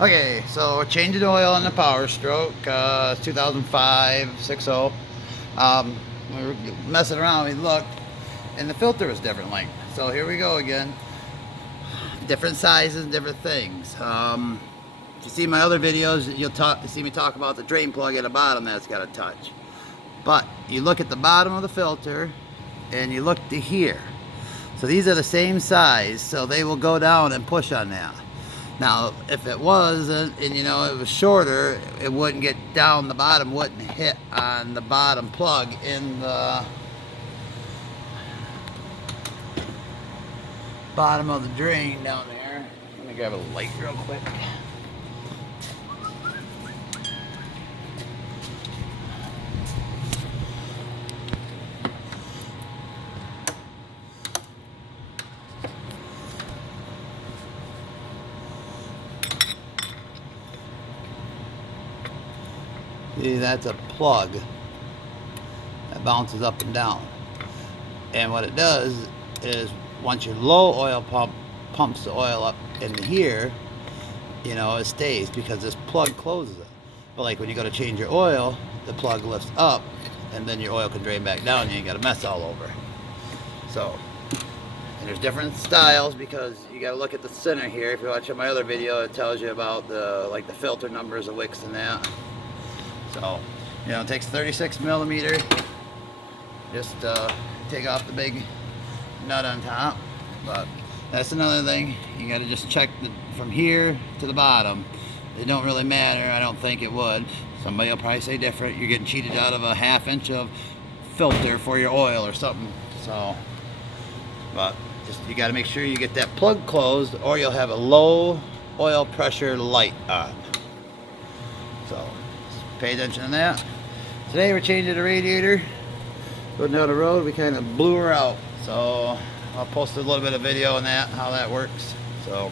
Okay, so we're changing oil on the Power Stroke, 2005 6.0. We were messing around, we looked, and the filter was different length. So here we go again. Different sizes, different things. If you see my other videos, you'll see me talk about the drain plug at the bottom that's got a touch. But you look at the bottom of the filter, and you look to here. So these are the same size, so they will go down and push on that. Now, if it wasn't, and you know, it was shorter, it wouldn't get down the bottom, wouldn't hit on the bottom plug in the bottom of the drain down there. Let me grab a light real quick. See, that's a plug that bounces up and down. And what it does is once your low oil pump pumps the oil up into here, you know, it stays because this plug closes it. But like when you go to change your oil, the plug lifts up and then your oil can drain back down and you ain't got a mess all over. So, and there's different styles because you got to look at the center here. If you watch my other video, it tells you about the filter numbers of wicks and that. So, you know, it takes 36 millimeter. Just take off the big nut on top. But that's another thing. You got to just check from here to the bottom. It don't really matter. I don't think it would. Somebody will probably say different. You're getting cheated out of a ½ inch of filter for your oil or something. So, but just you got to make sure you get that plug closed, or you'll have a low oil pressure light on. So, pay attention to that. Today we're changing the radiator. Going down the road, we kind of blew her out. So I'll post a little bit of video on that, how that works. So